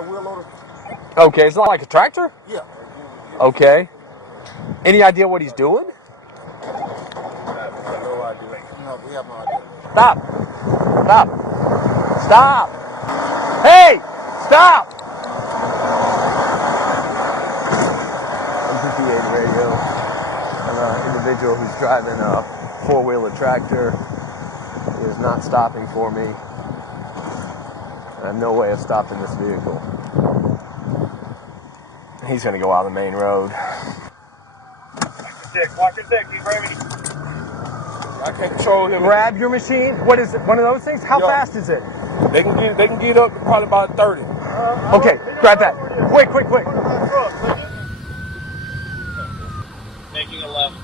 wheel loader. Okay, it's not like a tractor? Yeah. Okay. Any idea what he's doing? No idea. No, we have no idea. Stop. Stop. Stop. Hey! Stop! MPPA radio. An individual who's driving a four-wheeler tractor is not stopping for me. I have no way of stopping this vehicle. He's going to go out on the main road. Watch your dick. He's ready. I can't control him. Grab your machine. What is it? One of those things? How fast is it? They can get up to probably about 30. Okay, grab that. Quick. Making a left.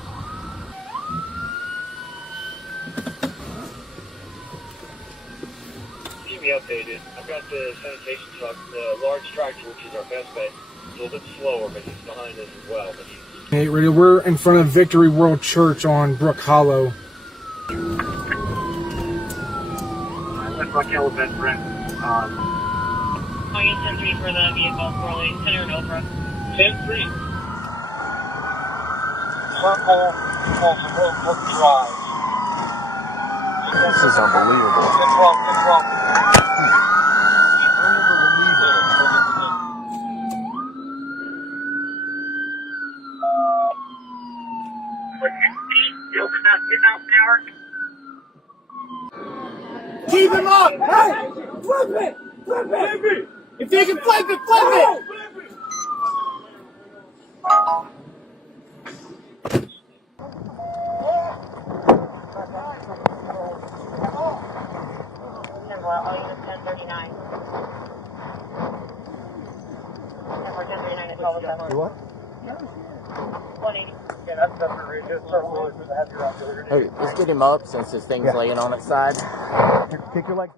Keep me updated. I've got the sanitation truck, the large tractor, which is our best bet. It's a little bit slower, but he's behind us as well. But Hey, radio, we're in front of Victory World Church on Brook Hollow. That's my yellow best friend. I'll get 10-3 for the vehicle, Corley. Center and Oprah. 10-3. Circle, Brook Drive. This is unbelievable. It's wrong. Keep him up! Hey! Flip it! If you can flip it, flip it! All units 1039. Number 1039 is all the time. You what? 180. Yeah, that's definitely just circle. Have your operator. Hey, let's get him up since this thing's laying on its side. Kick your legs.